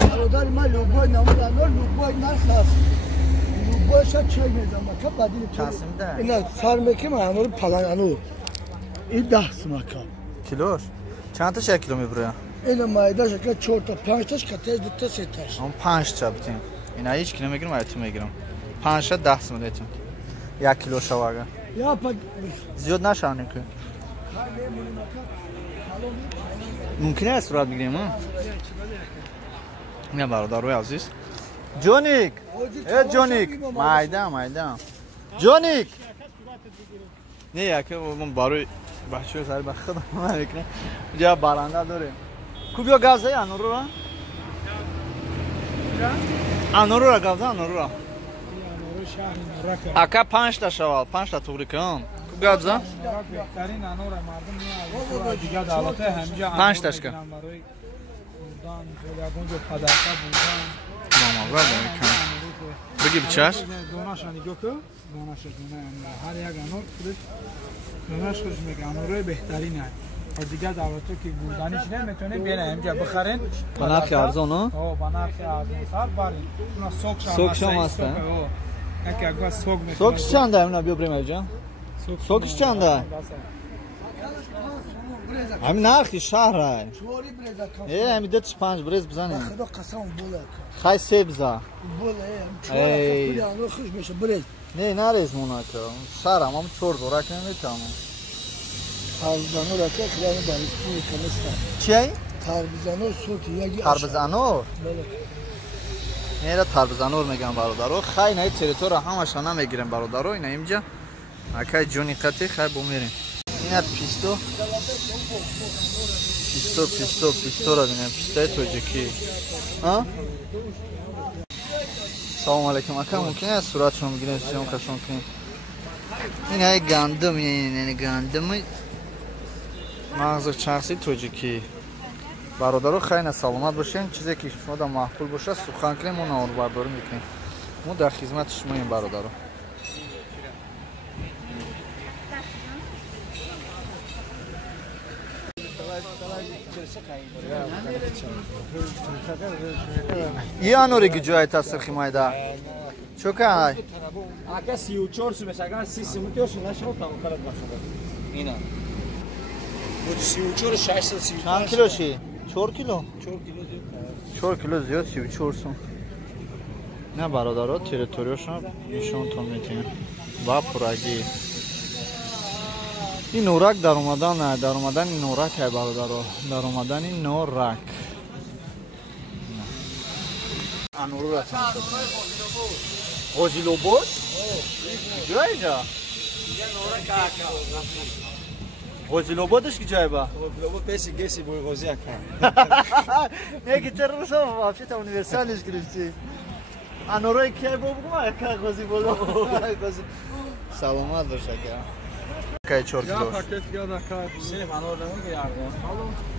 برادر من لوبای نمودن لوبای نساز لوبایش چای میزنم که بعدی Kasım'da. اینا سر میکنم همون پلنگانو این 10 سمکم Kiloş. Çanta şey kilo mu buraya? اینا مایده شکل 4 تا 5 تاش کتاش 2 تا 3 تاش Ama 5 ta bitin. Yine hiç kilo mu girim, ayetimi mi girim? 5 ta 10 mı dedim. 1 kilo şavaga. یا پا Ziyod naşanı ki. Mümkün است surat بگیریم ها؟ نه برادر عزیز جونیک جونیک مایدم جونیک نه یکی من باروی بچه سر بخدا میکنه جا بارنده داره کوبیا گازه آنورو را آنورو را گازه آنورو را اکا 5 تا شوال 5 تا توری کن گازه بهترین انور مردم میاد دیگه دعوته همجا 5 تاشکا بگی بچش دوناش نگاه کن دوناش هر یک انور خودش دوناش خودش میگه انورای بهترینه و دیگه دعوته که گوردنیش نمیتونه بیان همجا بخرین با نرخ ارزون ها با نرخ ارزون سر برین اونا سوکش هم هسته یکی اگه سوک میخواد سوکش چنده اینا بیا بریم اینجا سوکش چنده همین نرخی شهر های چوری بریزا کم همین 5 بریز بزنیم خدا قسم بوله خیلی سه بزن بوله چوری انور خوش میشه بریز نه نریز مونا که شهر هم 4 دورا که نمیتونم تربزانو را که خیلی باریستی کنستن چی؟ تربزانو سوتی یکی تربزانور؟ میره تربزانور میگن برادرو خیلی نه تریتور همش نمیگیرن برادرو اینا اینجا اکای جونی قطعی خیلی بمیریم اینا پیستو را بینیم پیستای توجکی ها؟ سلام علیکم اکا ممکنه از صورت شما بگیریم سیام کشون کنیم این های گندم یعنی گندم مغز شخصی توجکی برادرو خیلی سلامت باشین چیزی که شما دا محفول باشه سخن کنیم اون آور برداری میکنیم ما در خدمت شما این برادرو یه آنوری که جای تصر خیمایده چو که های؟ اگه 34 سومش اگر 30 میتوش نشو تا مقالت باشه اینا بود 34 630 چند کیلوشی 4 کیلو 4 کیلو 4 کیلو زیاد 34 سوم نه برادرها تریتوریوشون نشون تون میتونن با پرگی این نورک در اومدن نه در اومدن این نورک های برادرها در اومدن این نورک انورو را غازی لوبود جای جا غازی لوبودش که جای با لوبود پیسی گسی بوی غازی اکن یکی تر رسو وابشه تا اونیورسالش گرفتی انوروی که بگم اکا غازی بولو سلامت باشه که که 4 کیلو پاکت یا نکار سینف انور نمون بیارده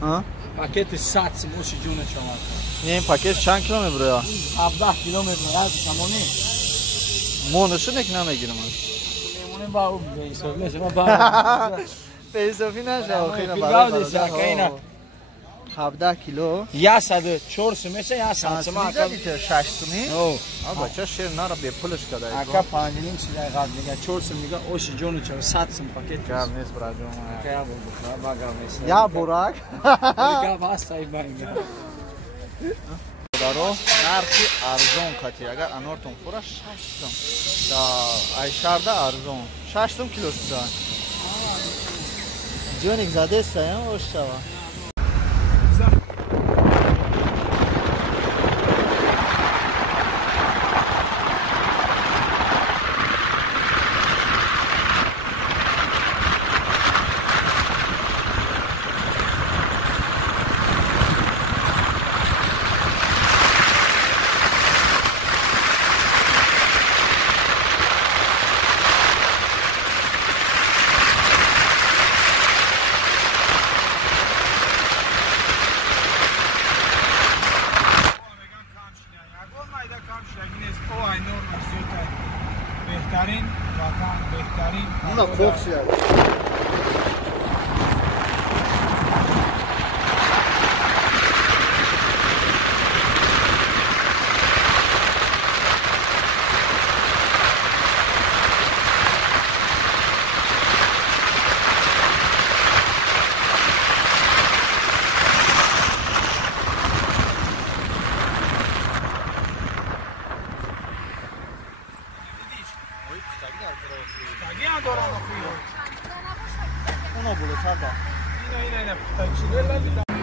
ها پاکت 100 موشی جون شما این پاکت چند کیلو میبره 17 کیلومتر از زمانی مونشو نک نمیگیرم میمونه با اون بیسو میشه ما با پیسافی نشه خیلی برای 17 کیلو یا 104 میشه یا 100 ما اکا 6 سومی او بچه شیر نارا به پولش کده اکا 5 نیم چیزای قبل میگه 4 میگه اوش جون چه 100 پاکت کار نیست برای جون کیا بود با گامیس یا براک یا واسه میگه دارو نرخی ارزون کتی اگر انورتون پورا 6 توم دا ای شرده ارزون 6 توم کیلو ستا جونیک زده است یا اوشتوا بهترین وطن بهترین اونا خوب شد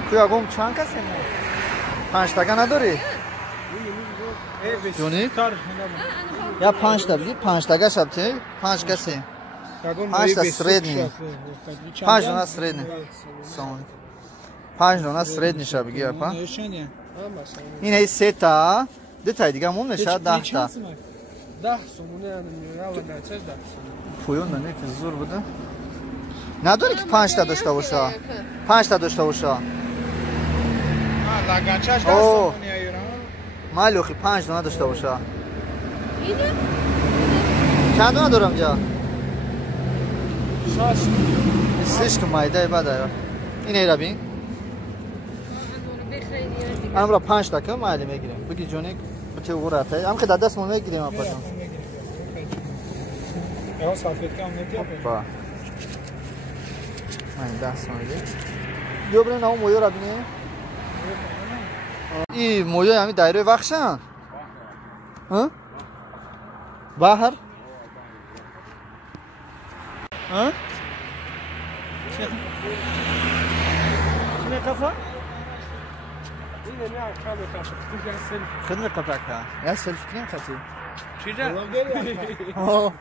Kuyagum çan kası mı? 5 taka نداری؟ جونی؟ یا 5 تا بگی 5 taka شبتی 5 کسی 5 تا سریدنی 5 دونه سریدنی 5 دونه سریدنی شب بگی اپا این ای 3 تا 2 تا دیگه مون نشه 10 تا 10 سومونه نه چه 10 پویون نه که زور بوده نداری که 5 تا داشته باشه 5 تا داشته باشه لگنچش 10 سومونه ایران مالوخی 5 دونه داشته باشه چند دونه دارم جا 6 که مایده بده این ای را بین امرا 5 تا که مالی میگیریم بگی جونی بچه او رفته هم که در دست مون میگیریم اپا جان یا صافیت که هم نتیا با من دست مایده بیا برین همون مویو را بینی این مویو همی دایره وقشن بحر چه قفا خدمه قطع که یا سلف کنیم خطی چی جا؟ اوه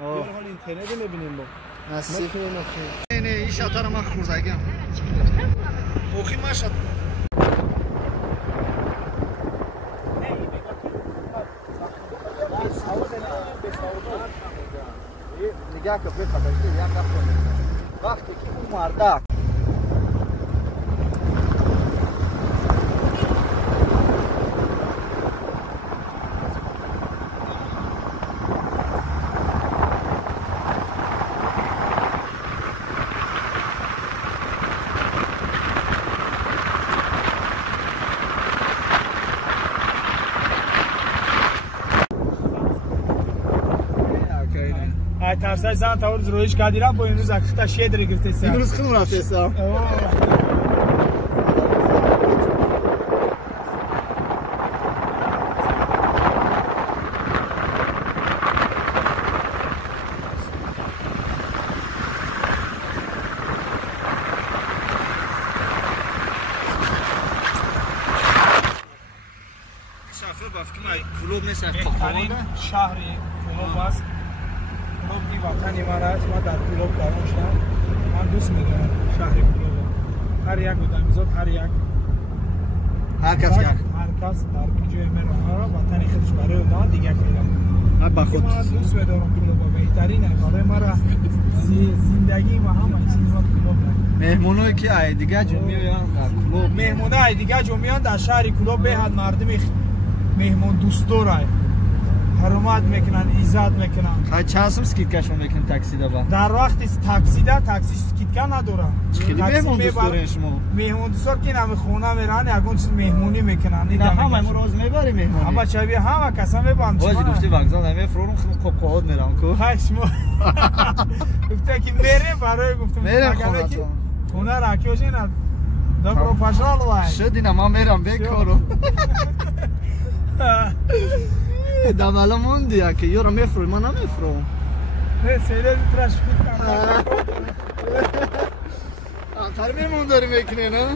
حال اینترنت رو میبینیم با نصیب نه این شاتر ما خوردگیم اوخی ما شد نگاه که بخواه یا نخواه وقتی که اون مرده ترسای زن تا روز رویش کردیرم با این روز اکتا شیدری گرفته سر امروز خون رفته سر شفه بافکی کلوب نیست بهترین شهری کلوب است کلوب وطنی من است من در کلوب کارم شدم من دوست میدارم شهر کلوب هر یک آدمیزاد هر کس در کجای من را وطنی خودش برای اون دیگه کردم با خود من دوست میدارم کلوب بهترین است برای مرا زندگی و همه چیز کلوب مهمونایی که ای دیگه جو میان در کلوب مهمونای دیگه جو میان در شهر کلوب به حد مردم مهمون دوستورای حرمت میکنن عزت میکنن خیلی چند سم سکیتکشون میکنن تاکسی دا با در وقتی تاکسی سکیتکا ندارن خیلی مهمون دوستورین شما مهمون دوستور که نمی خونه میرن یگون چیز مهمونی میکنن نه همه ما روز میبریم مهمونی اما چه همه کسا میبرن بازی گفتی وقزان همه فرورم خیلی قواد میرم کو شما گفته که میره برای گفتم میرم خونه راکیوش اینا دبرو پاشال وای شد اینا ما میرم بکارو دم الان موندی که یورو میفروی ما نمیفروم نه سیده ترش کنم آخر میمون داری میکنی نه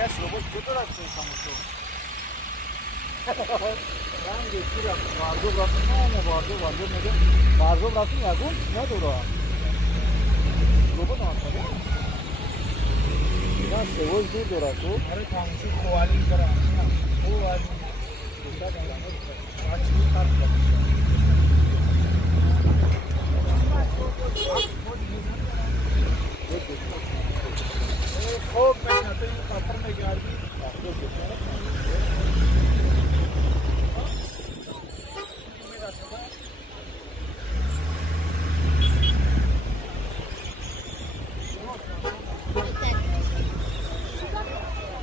کس رو بود دو دارد که تماشا من گفتیرم باردوب رفتیم باردوب میگه باردوب رفتیم یکون ندورا رو بود آنتاده نه سوال دو دارد تو آره تماشا خوالی دارم خوالی خوب میکنه تو این کافر میگردی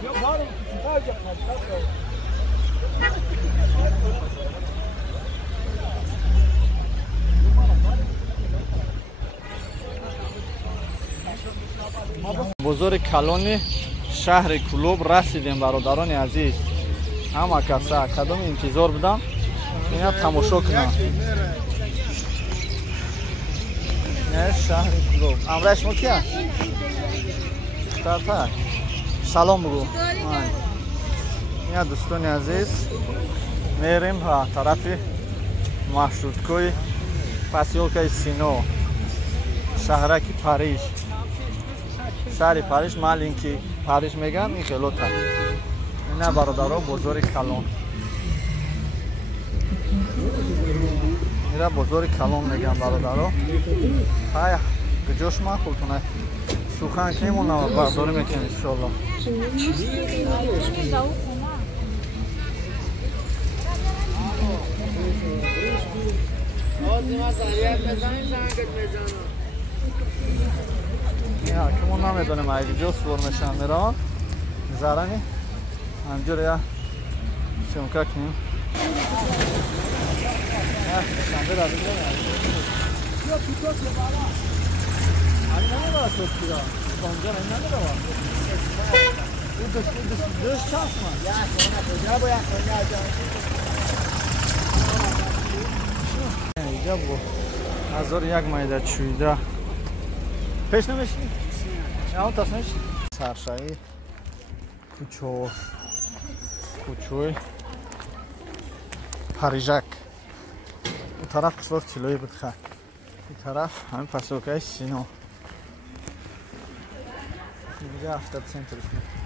یا بارو سیفاجه بزرگ کلان شهر کلوب رسیدیم برادران عزیز همه کسا قدم انتظار بدم اینا تماشا کنم نه شهر کلوب امره شما کیا؟ تا سلام بگو اینا دوستان عزیز میریم به طرف مشروطکوی پاسیلکای سینو شهرک پاریس شهر پاریس مالینکی پاریس میگن این خیلوتا اینا برادرها بزرگ کلان اینا بزرگ کلان میگن برادرها های گجوش ما خودتونه سوخن که ایمون برداری میکنیم انشالله یا که ما نمیدونیم ایدی جو سور میشن میران زرانی همجور یا شمکه کنیم شنبه را بگیم یا پیتوش بالا این نمیداره توب کیرا بانجان این نمیداره این دست چاست من یا سونه کجا باید سونه اجا اینجا بو 1001 مایده چویده پیش نمیشی؟ اون تاست نمیشی؟ سرشایی کوچوی پاریژک اون طرف قصور چلوی بود خواه این طرف همین پاسوکای سینو اینجا 70 سنت رسید